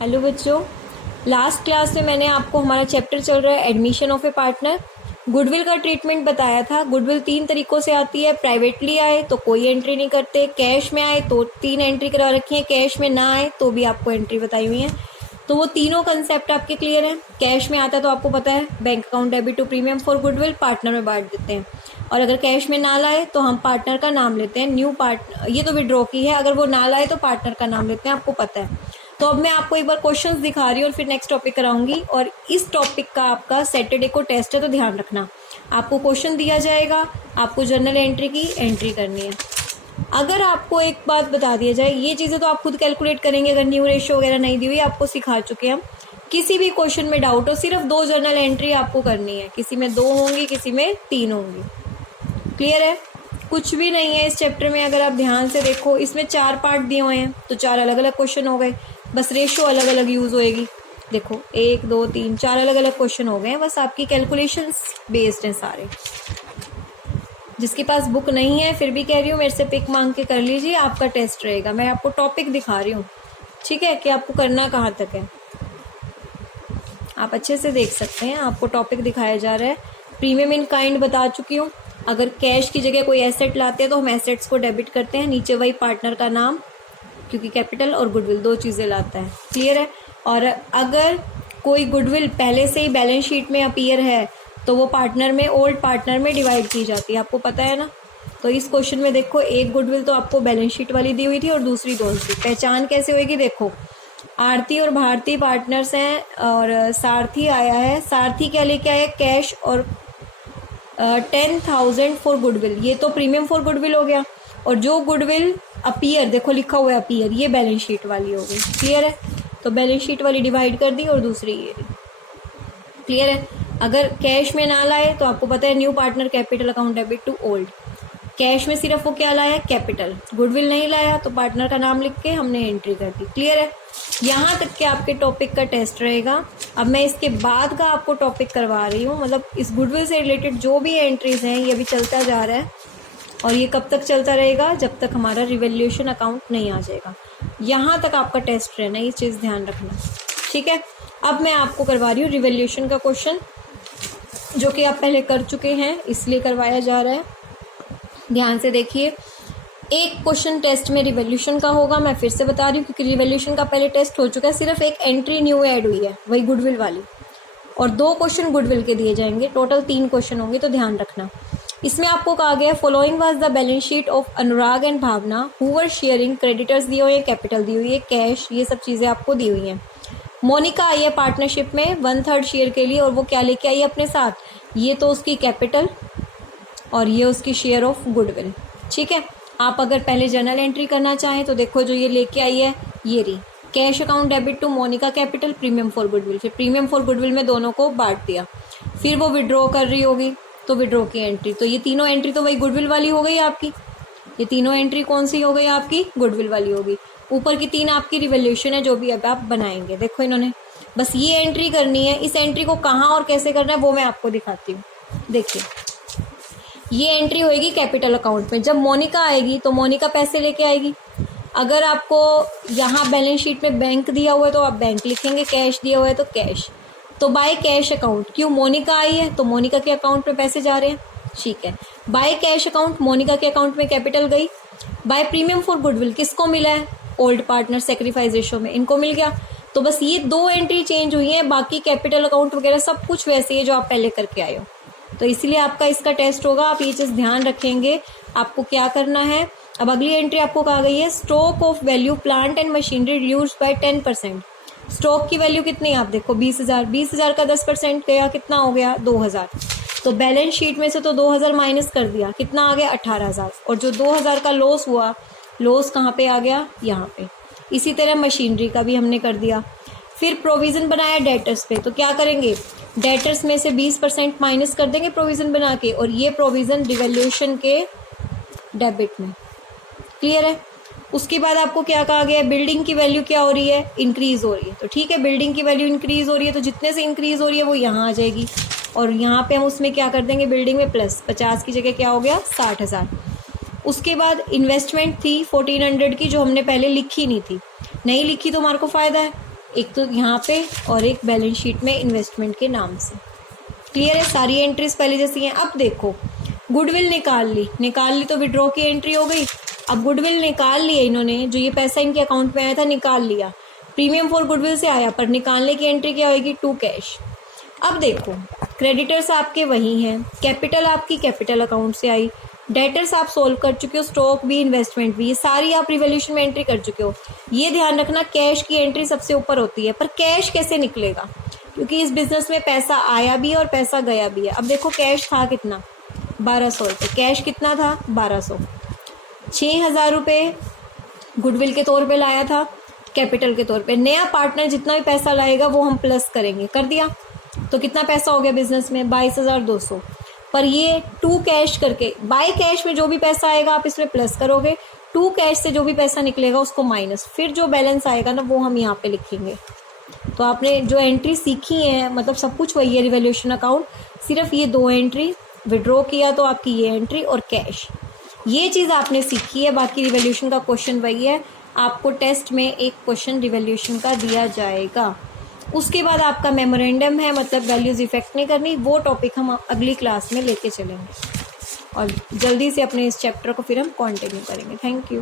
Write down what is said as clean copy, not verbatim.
Hello बच्चों, last class में मैंने आपको हमारा चैप्टर चल रहा है admission of A partner, goodwill का ट्रीटमेंट बताया था। गुडविल 3 तरीकों से आती है। प्राइवेटली आए तो कोई एंट्री नहीं करते, कैश में आए तो 3 एंट्री करवा रखी है, कैश में ना आए तो भी आपको एंट्री बताई हुई है। तो वो तीनों कंसेप्ट आपके क्लियर हैं। कैश में आता है तो आपको पता है bank account debit to premium for goodwill partner में बांट देते हैं, और अगर कैश में ना लाए तो हम पार्टनर का नाम लेते हैं। न्यू पार्टनर, ये तो विड्रॉ की है, अगर वो ना लाए तो पार्टनर का नाम लेते हैं, आपको पता है। तो अब मैं आपको एक बार क्वेश्चंस दिखा रही हूँ और फिर नेक्स्ट टॉपिक कराऊंगी। और इस टॉपिक का आपका सैटरडे को टेस्ट है, तो ध्यान रखना। आपको क्वेश्चन दिया जाएगा, आपको जर्नल एंट्री की एंट्री करनी है। अगर आपको एक बात बता दिया जाए, ये चीज़ें तो आप खुद कैलकुलेट करेंगे, अगर न्यू रेशियो वगैरह नहीं दी हुई, आपको सिखा चुके हैं हम। किसी भी क्वेश्चन में डाउट हो, सिर्फ 2 जर्नल एंट्री आपको करनी है, किसी में 2 होंगी, किसी में 3 होंगी। क्लियर है? कुछ भी नहीं है इस चैप्टर में। अगर आप ध्यान से देखो, इसमें 4 पार्ट दिए हुए हैं, तो 4 अलग अलग क्वेश्चन हो गए, बस रेशियो अलग अलग यूज होएगी। देखो 1 2 3 4 अलग अलग क्वेश्चन हो गए हैं, बस आपकी कैलकुलेशंस बेस्ड हैं सारे। जिसके पास बुक नहीं है, फिर भी कह रही हूँ मेरे से पिक मांग के कर लीजिए, आपका टेस्ट रहेगा। मैं आपको टॉपिक दिखा रही हूँ, ठीक है, कि आपको करना कहाँ तक है। आप अच्छे से देख सकते हैं, आपको टॉपिक दिखाया जा रहा है। प्रीमियम इन काइंड बता चुकी हूँ। अगर कैश की जगह कोई एसेट लाते हैं तो हम एसेट्स को डेबिट करते हैं, नीचे वही पार्टनर का नाम, क्योंकि कैपिटल और गुडविल 2 चीज़ें लाता है। क्लियर है? और अगर कोई गुडविल पहले से ही बैलेंस शीट में अपीयर है तो वो पार्टनर में, ओल्ड पार्टनर में डिवाइड की जाती है, आपको पता है ना। तो इस क्वेश्चन में देखो, एक गुडविल तो आपको बैलेंस शीट वाली दी हुई थी और दूसरी दूसरी। पहचान कैसे होगी? देखो, आरती और भारती पार्टनर्स हैं और सारथी आया है। सारथी क्या लेके आया? कैश और 10,000 फॉर गुडविल। ये तो प्रीमियम फॉर गुडविल हो गया। और जो गुडविल अपीयर, देखो लिखा हुआ है अपीयर, ये बैलेंस शीट वाली हो गई। क्लियर है? तो बैलेंस शीट वाली डिवाइड कर दी और दूसरी ये। क्लियर है? अगर कैश में ना लाए तो आपको पता है new partner capital account debit to old. Cash में सिर्फ वो क्या लाया? कैपिटल। गुडविल नहीं लाया तो पार्टनर का नाम लिख के हमने एंट्री कर दी। क्लियर है? यहाँ तक के आपके टॉपिक का टेस्ट रहेगा। अब मैं इसके बाद का आपको टॉपिक करवा रही हूँ, मतलब इस गुडविल से रिलेटेड जो भी एंट्रीज हैं ये भी चलता जा रहा है, और ये कब तक चलता रहेगा? जब तक हमारा रिवैल्यूएशन अकाउंट नहीं आ जाएगा। यहाँ तक आपका टेस्ट रहना, ये चीज़ ध्यान रखना, ठीक है। अब मैं आपको करवा रही हूँ रिवैल्यूएशन का क्वेश्चन, जो कि आप पहले कर चुके हैं, इसलिए करवाया जा रहा है। ध्यान से देखिए, एक क्वेश्चन टेस्ट में रिवैल्यूएशन का होगा, मैं फिर से बता रही हूँ क्योंकि रिवैल्यूएशन का पहले टेस्ट हो चुका है। सिर्फ एक एंट्री न्यू ऐड हुई है, वही गुडविल वाली, और 2 क्वेश्चन गुडविल के दिए जाएंगे। टोटल 3 क्वेश्चन होंगे, तो ध्यान रखना। इसमें आपको कहा गया following was the balance sheet of Anurag and Bhavna who were sharing. Creditors दिए हुए हैं, कैपिटल दी हुई है, कैश, ये सब चीज़ें आपको दी हुई हैं। मोनिका आई है पार्टनरशिप में 1/3 शेयर के लिए, और वो क्या लेके आई है अपने साथ? ये तो उसकी कैपिटल और ये उसकी शेयर ऑफ गुडविल, ठीक है। आप अगर पहले जर्नल एंट्री करना चाहें तो देखो, जो ये लेके आई है ये रही, cash account debit to Monika capital premium for goodwill. फिर प्रीमियम फॉर गुडविल में दोनों को बांट दिया। फिर वो विड्रॉ कर रही होगी तो विड्रॉ की एंट्री, तो ये तीनों एंट्री तो वही गुडविल वाली हो गई आपकी। ये तीनों एंट्री कौन सी हो गई आपकी? गुडविल वाली होगी। ऊपर की 3 आपकी रिवैल्यूएशन है, जो भी अब आप बनाएंगे। देखो, इन्होंने बस ये एंट्री करनी है। इस एंट्री को कहाँ और कैसे करना है वो मैं आपको दिखाती हूँ। देखिए, ये एंट्री होएगी कैपिटल अकाउंट में। जब मोनिका आएगी तो मोनिका पैसे लेके आएगी। अगर आपको यहाँ बैलेंस शीट में बैंक दिया हुआ है तो आप बैंक लिखेंगे, कैश दिया हुआ है तो कैश। तो बाय कैश अकाउंट, क्यों? मोनिका आई है तो मोनिका के अकाउंट में पैसे जा रहे हैं, ठीक है। बाय कैश अकाउंट, मोनिका के अकाउंट में कैपिटल गई। बाय प्रीमियम फॉर गुडविल किसको मिला है? ओल्ड पार्टनर सेक्रीफाइस रेशियो में, इनको मिल गया। तो बस ये 2 एंट्री चेंज हुई है, बाकी कैपिटल अकाउंट वगैरह सब कुछ वैसे ही जो आप पहले करके आए हो। तो इसीलिए आपका इसका टेस्ट होगा। आप ये चीज़ ध्यान रखेंगे। आपको क्या करना है? अब अगली एंट्री आपको कहा गई है stock of value plant and machinery reduced by 10%। Stock की वैल्यू कितनी? आप देखो 20,000। 20,000 का 10% गया, कितना हो गया? 2,000। तो बैलेंस शीट में से तो 2,000 माइनस कर दिया, कितना आ गया? 18,000। और जो 2,000 का लॉस हुआ, लॉस कहाँ पे आ गया? यहाँ पे। इसी तरह मशीनरी का भी हमने कर दिया। फिर प्रोविजन बनाया डेटर्स पे, तो क्या करेंगे? डेटर्स में से 20% माइनस कर देंगे प्रोविजन बना के, और ये प्रोविजन रिवैल्यूएशन के डेबिट में। क्लियर है? उसके बाद आपको क्या कहा गया? बिल्डिंग की वैल्यू क्या हो रही है? इंक्रीज हो रही है। तो ठीक है, बिल्डिंग की वैल्यू इंक्रीज हो रही है, तो जितने से इंक्रीज हो रही है वो यहाँ आ जाएगी, और यहाँ पे हम उसमें क्या कर देंगे? बिल्डिंग में प्लस 50 की जगह क्या हो गया? 60,000। उसके बाद इन्वेस्टमेंट थी 1400 की, जो हमने पहले लिखी नहीं थी। नहीं लिखी तो हमारे को फ़ायदा है, एक तो यहाँ पे और एक बैलेंस शीट में इन्वेस्टमेंट के नाम से। क्लियर है? सारी एंट्रीज पहले जैसी हैं। अब देखो गुडविल निकाल ली तो विड्रॉ की एंट्री हो गई। अब गुडविल निकाल लिया इन्होंने, जो ये पैसा इनके अकाउंट में आया था निकाल लिया, प्रीमियम फॉर गुडविल से आया, पर निकालने की एंट्री क्या होगी? To cash. अब देखो क्रेडिटर्स आपके वही हैं, कैपिटल आपकी कैपिटल अकाउंट से आई, डेटर्स आप सोल्व कर चुके हो, स्टॉक भी इन्वेस्टमेंट भी, ये सारी आप रिवॉल्यूशन में एंट्री कर चुके हो। ये ध्यान रखना कैश की एंट्री सबसे ऊपर होती है, पर कैश कैसे निकलेगा? क्योंकि इस बिजनेस में पैसा आया भी है और पैसा गया भी है। अब देखो कैश था कितना? 1200 रुपये। कैश कितना था? 1200। 6000 रुपये गुडविल के तौर पे लाया था, कैपिटल के तौर पे। नया पार्टनर जितना भी पैसा लाएगा वो हम प्लस करेंगे, कर दिया तो कितना पैसा हो गया बिजनेस में? 22,200। पर ये टू कैश करके, बाय कैश में जो भी पैसा आएगा आप इसमें प्लस करोगे, टू कैश से जो भी पैसा निकलेगा उसको माइनस, फिर जो बैलेंस आएगा ना वो हम यहाँ पे लिखेंगे। तो आपने जो एंट्री सीखी है मतलब सब कुछ वही है रिवॉल्यूशन अकाउंट, सिर्फ ये दो एंट्री, विड्रॉ किया तो आपकी ये एंट्री और कैश, ये चीज़ आपने सीखी है। बाकी रिवॉल्यूशन का क्वेश्चन वही है, आपको टेस्ट में एक क्वेश्चन रिवॉल्यूशन का दिया जाएगा। उसके बाद आपका मेमोरेंडम है, मतलब वैल्यूज इफेक्ट नहीं करनी, वो टॉपिक हम अगली क्लास में लेके चलेंगे और जल्दी से अपने इस चैप्टर को फिर हम कंटिन्यू करेंगे। Thank you.